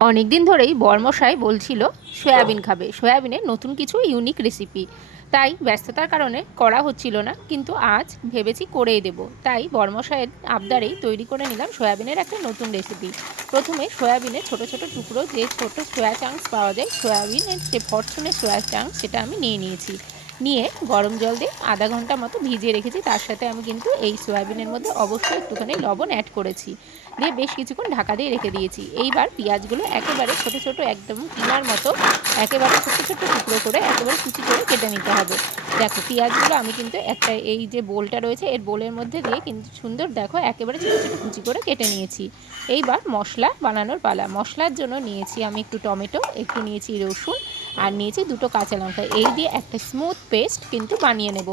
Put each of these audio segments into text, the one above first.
অনেকদিন ধরেই বরমশাই বলছিল সয়াবিন খাবে, সয়াবিনের নতুন কিছু ইউনিক রেসিপি। তাই ব্যস্ততার কারণে করা হচ্ছিল না, কিন্তু আজ ভেবেছি করেই দেব। তাই বরমশাইয়ের আবদারেই তৈরি করে নিলাম সয়াবিনের একটা নতুন রেসিপি। প্রথমে সয়াবিনের ছোট ছোট টুকরো, যে ছোট সয়া চাংস পাওয়া যায়, সয়াবিনের যে ফরচুনের সয়া চাংস, সেটা আমি নিয়ে নিয়েছি। নিয়ে গরম জল দিয়ে আধা ঘন্টা মতো ভিজিয়ে রেখেছি। তার সাথে আমি কিন্তু এই সয়াবিনের মধ্যে অবশ্যই একটুখানি লবণ অ্যাড করেছি। দিয়ে বেশ কিছুক্ষণ ঢাকা দিয়ে রেখে দিয়েছি। এইবার পেঁয়াজগুলো একেবারে ছোট ছোট, একদম কিমার মতো একেবারে ছোট ছোট টুকরো করে একেবারে কুচি করে কেটে নিতে হবে। দেখো পেঁয়াজগুলো আমি কিন্তু একটা এই যে বোলটা রয়েছে, এর বোলের মধ্যে দিয়ে কিন্তু সুন্দর দেখো একেবারে ছোট ছোট কুচি করে কেটে নিয়েছি। এইবার মশলা বানানোর পালা। মশলার জন্য নিয়েছি আমি একটু টমেটো, একটু নিয়েছি রসুন, আর নিয়েছি দুটো কাঁচা লঙ্কা। এই দিয়ে একটা স্মুথ পেস্ট কিন্তু বানিয়ে নেব।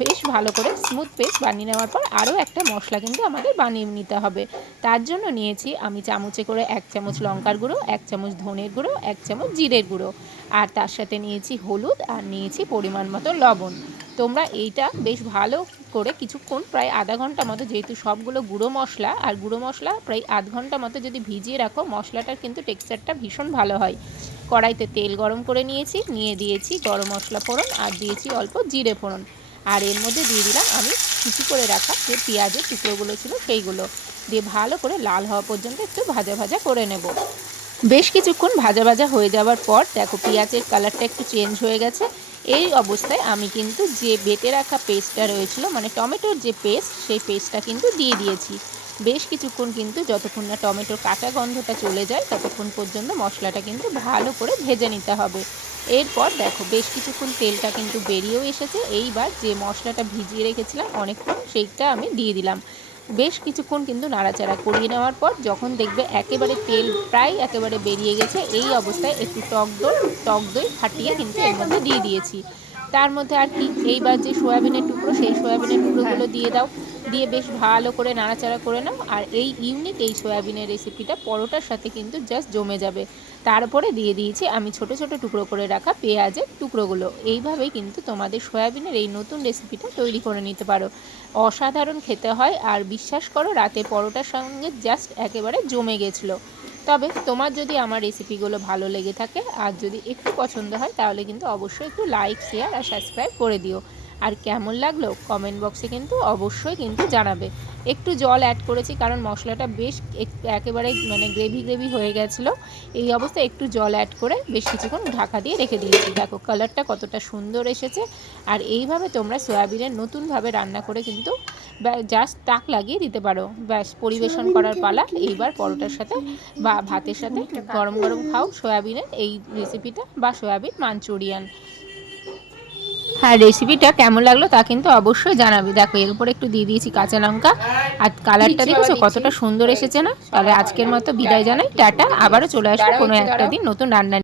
বেশ ভালো করে স্মুথ পেস্ট বানিয়ে নেওয়ার পর আরও একটা মশলা কিন্তু আমাদের বানিয়ে নিতে হবে। তার জন্য নিয়েছি আমি চামচে করে 1 চামচ লঙ্কার গুঁড়ো, 1 চামচ ধনের গুঁড়ো, 1 চামচ জিরের গুঁড়ো, আর তার সাথে নিয়েছি হলুদ, আর নিয়েছি পরিমাণ মতো লবণ। তোমরা এইটা বেশ ভালো করে কিছুক্ষণ, প্রায় আধা ঘন্টা মতো, যেহেতু সবগুলো গুঁড়ো মশলা, আর গুঁড়ো মশলা প্রায় আধ ঘন্টা মতো যদি ভিজিয়ে রাখো, মশলাটার কিন্তু টেক্সচারটা ভীষণ ভালো হয়। কড়াইতে তেল গরম করে নিয়েছি, নিয়ে দিয়েছি গরম মশলা ফোড়ন, আর দিয়েছি অল্প জিরে ফোড়ন, আর এর মধ্যে দিয়ে দিলাম আমি কুচি করে রাখা যে পেঁয়াজের টুকরোগুলো ছিল সেইগুলো দিয়ে ভালো করে লাল হওয়া পর্যন্ত একটু ভাজা ভাজা করে নেব। বেশ কিছুক্ষণ ভাজা ভাজা হয়ে যাওয়ার পর দেখো পেঁয়াজের কালারটা একটু চেঞ্জ হয়ে গেছে। এই অবস্থায় আমি কিন্তু যে বেটে রাখা পেস্টটা রয়েছিল, মানে টমেটোর যে পেস্ট, সেই পেস্টটা কিন্তু দিয়ে দিয়েছি। বেশ কিছুক্ষণ কিন্তু যতক্ষণ না টমেটোর কাঁচা গন্ধটা চলে যায়, ততক্ষণ পর্যন্ত মশলাটা কিন্তু ভালো করে ভেজে নিতে হবে। এরপর দেখো বেশ কিছুক্ষণ তেলটা কিন্তু বেরিয়েও এসেছে। এইবার যে মশলাটা ভিজিয়ে রেখেছিলাম অনেকক্ষণ, সেইটা আমি দিয়ে দিলাম। বেশ কিছুক্ষণ কিন্তু নাড়াচাড়া করিয়ে নেওয়ার পর যখন দেখবে একেবারে তেল প্রায় একেবারে বেরিয়ে গেছে, এই অবস্থায় একটু টক দই ফাটিয়ে কিন্তু এর মধ্যে দিয়ে দিয়েছি। তার মধ্যে আর কি, এইবার যে সয়াবিনের টুকরো, সেই সয়াবিনের টুকরোগুলো দিয়ে দাও। দিয়ে বেশ ভালো করে নাড়াচাড়া করে নাও। আর এই ইউনিক এই সয়াবিনের রেসিপিটা পরোটার সাথে কিন্তু জাস্ট জমে যাবে। তারপরে দিয়ে দিয়েছি আমি ছোট ছোট টুকরো করে রাখা পেঁয়াজের টুকরোগুলো। এইভাবেই কিন্তু তোমাদের সয়াবিনের এই নতুন রেসিপিটা তৈরি করে নিতে পারো। অসাধারণ খেতে হয়, আর বিশ্বাস করো রাতে পরোটার সঙ্গে জাস্ট একেবারে জমে গেছিলো। তবে তোমার যদি আমার রেসিপিগুলো ভালো লেগে থাকে, আর যদি একটু পছন্দ হয়, তাহলে কিন্তু অবশ্যই একটু লাইক, শেয়ার আর সাবস্ক্রাইব করে দিও। আর কেমন লাগলো কমেন্ট বক্সে কিন্তু অবশ্যই কিন্তু জানাবে। একটু জল অ্যাড করেছি কারণ মশলাটা বেশ একেবারে মানে গ্রেভি গ্রেভি হয়ে গেছিলো। এই অবস্থায় একটু জল অ্যাড করে বেশ কিছুক্ষণ ঢাকা দিয়ে রেখে দিয়েছি। দেখো কালারটা কতটা সুন্দর এসেছে। আর এইভাবে তোমরা সয়াবিনের নতুনভাবে রান্না করে কিন্তু জাস্ট তাক লাগিয়ে দিতে পারো। ব্যাস পরিবেশন করার পালা। এইবার পরোটার সাথে বা ভাতের সাথে গরম গরম খাও সয়াবিনের এই রেসিপিটা, বা সয়াবিন মাঞ্চুরিয়ান। হ্যাঁ, রেসিপিটা কেমন লাগলো তা কিন্তু অবশ্যই জানাবে। দেখো এর উপরে একটু দিয়ে দিয়েছি কাঁচা লঙ্কা, আর কালারটা দেখেছো কতটা সুন্দর এসেছে না? তাহলে আজকের মতো বিদায় জানাই, টাটা। আবারও চলে আসবো কোনো একটা দিন নতুন রান্না।